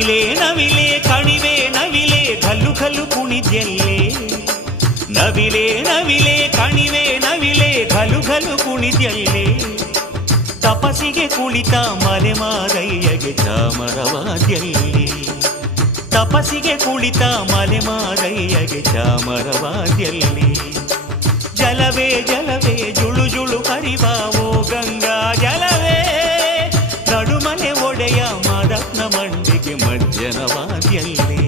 ನವಿಲೆ ನವಿಲೆ ಕಣಿವೆ ನವಿಲೆ ಘಲ್ಲು ಘಲ್ಲು ಕುಣಿದ್ಯಲ್ಲೇ ನವಿಲೆ ನವಿಲೆ ಕಣಿವೆ ನವಿಲೆ ಘಲು ಘಲು ಕುಣಿದ್ಯಲ್ಲೇ ತಪಸಿಗೆ ಕುಳಿತ ಮಲೆಮಾದಯ್ಯಗೆ ಚಾಮರವಾದ್ಯಲ್ಲಿ ತಪಸಿಗೆ ಕುಳಿತ ಮಲೆಮಾದಯ್ಯಗೆ ಚಾಮರವಾದ್ಯಲ್ಲಿ ಜಲವೇ ಜಲವೇ ಜುಳು ಜುಳು ಹರಿವ ಓ ಗಂಗಾ ಜಲವೇ